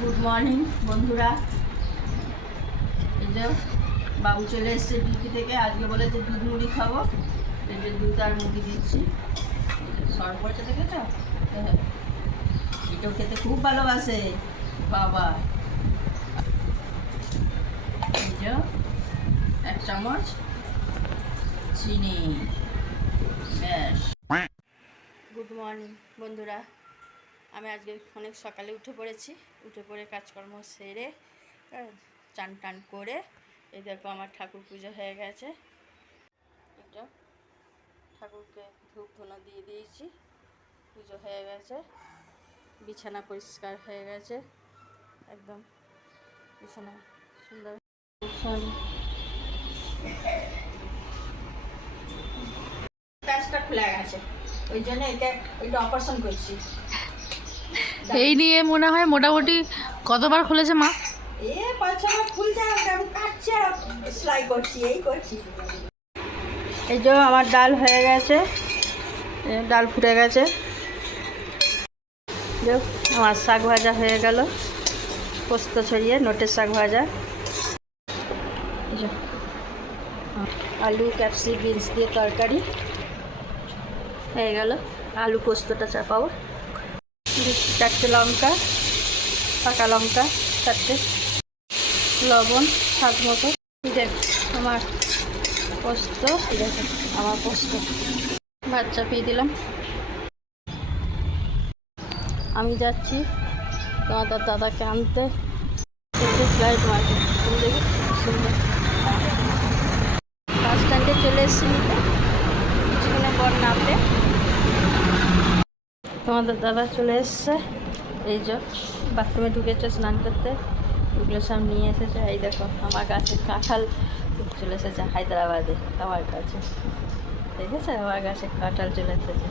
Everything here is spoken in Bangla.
গুড মর্নিং বন্ধুরা। এই যে বাবু চলে এসছে ডিউটি থেকে, আজকে বলেছে দুধ মুড়ি খাবো, এই যে দুধ আর মুড়ি দিচ্ছি। সর পড়ছে দেখেছ, এটাও খেতে খুব ভালোবাসে বাবা। এই যে 1 চামচ চিনি, ব্যাস। গুড মর্নিং বন্ধুরা, আমি আজকে অনেক সকালে উঠে পড়েছি। উঠে পড়ে কাজকর্ম সেরে চান টান করে এই দেখো আমার ঠাকুর পুজো হয়ে গেছে। এটা ঠাকুরকে ধূপ ধুনো দিয়ে দিয়েছি, পুজো হয়ে গেছে। বিছানা পরিষ্কার হয়ে গেছে, একদম বিছানা সুন্দর। প্যাচটা খুলে গেছে, ওই জন্য এটা অপারেশন করছি। এই নিয়ে মনে হয় মোটামুটি কতবার খুলেছে মা? এ 5-6বার খুলছে, আমি কাটছি আর সেলাই করছি, এই করছি। এই যে আমার ডাল হয়ে গেছে, ডাল ফুটে গেছে। আমার শাক ভাজা হয়ে গেল, পোস্ত ছড়িয়ে নোটের শাক ভাজা। আলু ক্যাপসি বিনস দিয়ে তরকারি হয়ে গেল। আলু পোস্তটা চাপাবো। 4টে লঙ্কা, পাকা লঙ্কা 4টে, লবণ স্বাদ মতো। দেখ আমার পোস্ত, দেখো আমার পোস্ত ভাত চাপিয়ে দিলাম। আমি যাচ্ছি তোমাদের দাদাকে আনতে। ফ্লাইট মার্কেট দেখি সুন্দর। বাস স্ট্যান্ডে চলে এসেছি, কিছুক্ষণের পর নামবে। তোমাদের দাদা চলে এসছে, এই যে বাথরুমে ঢুকেছে স্নান করতে। ওগুলো সব নিয়ে এসেছে। এই দেখো আমার গাছে কাঁঠাল চলে এসেছে হায়দ্রাবাদে আমার কাছে, দেখেছে আমার গাছে কাঁঠাল চলে এসেছে।